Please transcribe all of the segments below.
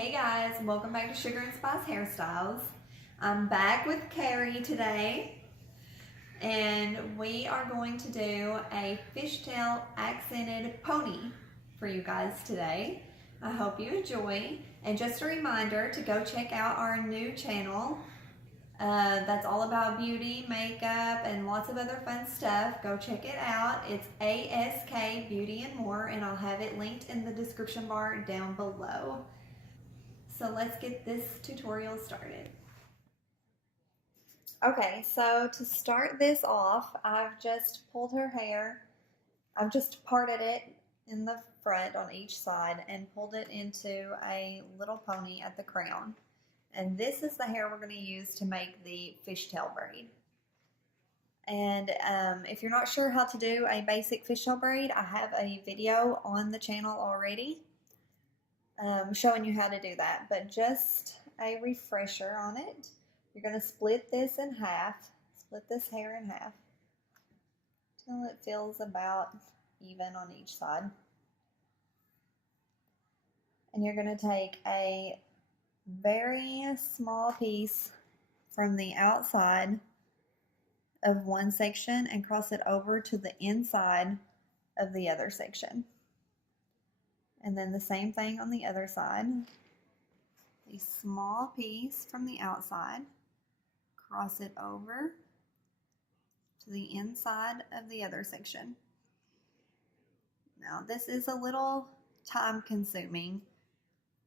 Hey guys, welcome back to Sugar and Spice Hairstyles. I'm back with Carrie today, and we are going to do a fishtail accented pony for you guys today. I hope you enjoy, and just a reminder to go check out our new channel. That's all about beauty, makeup, and lots of other fun stuff. Go check it out. It's ASK Beauty and More, and I'll have it linked in the description bar down below. So let's get this tutorial started. Okay, so to start this off, I've just pulled her hair. I've just parted it in the front on each side and pulled it into a little pony at the crown. And this is the hair we're going to use to make the fishtail braid. And if you're not sure how to do a basic fishtail braid, I have a video on the channel already showing you how to do that. But just a refresher on it, you're going to split this in half, split this hair in half till it feels about even on each side. And you're going to take a very small piece from the outside of one section and cross it over to the inside of the other section. And then the same thing on the other side. A small piece from the outside, cross it over to the inside of the other section. Now this is a little time consuming.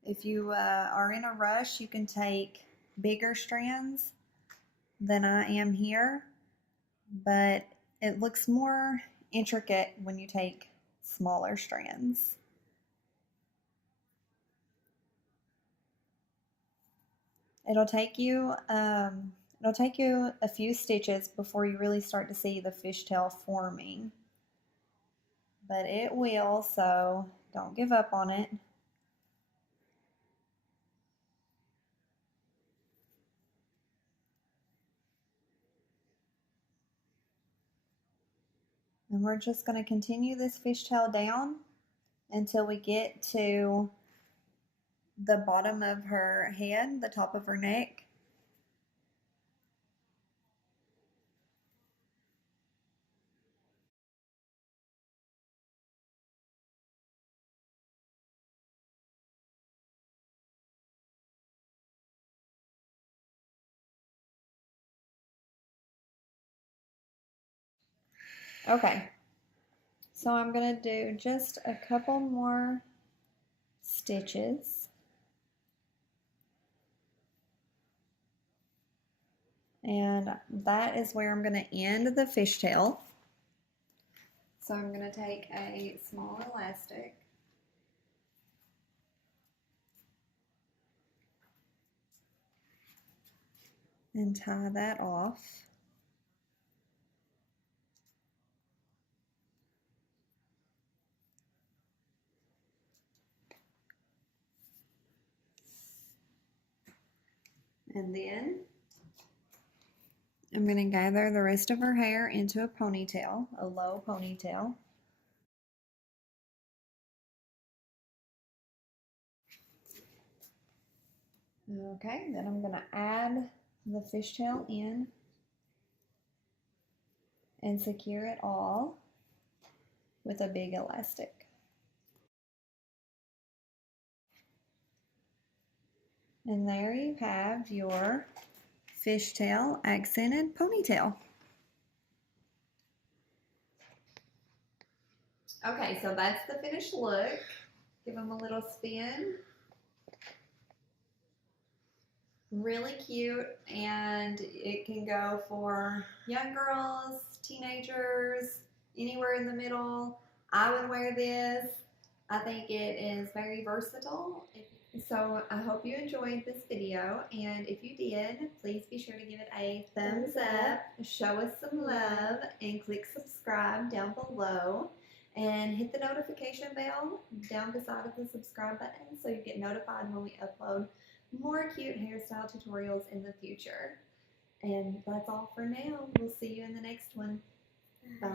If you are in a rush, you can take bigger strands than I am here, but it looks more intricate when you take smaller strands. It'll take you a few stitches before you really start to see the fishtail forming, but it will, so don't give up on it. And we're just going to continue this fishtail down until we get to the bottom of her head, the top of her neck. Okay, so I'm going to do just a couple more stitches. And that is where I'm going to end the fishtail. So I'm going to take a small elastic and tie that off. And then I'm going to gather the rest of her hair into a ponytail, a low ponytail. Okay, then I'm going to add the fishtail in and secure it all with a big elastic. And there you have your fishtail accented ponytail. Okay, so that's the finished look. Give them a little spin. Really cute, and it can go for young girls, teenagers, anywhere in the middle. I would wear this. I think it is very versatile. So I hope you enjoyed this video, and if you did, please be sure to give it a thumbs up, show us some love, and click subscribe down below, and hit the notification bell down beside of the subscribe button so you get notified when we upload more cute hairstyle tutorials in the future. And that's all for now. We'll see you in the next one. Bye.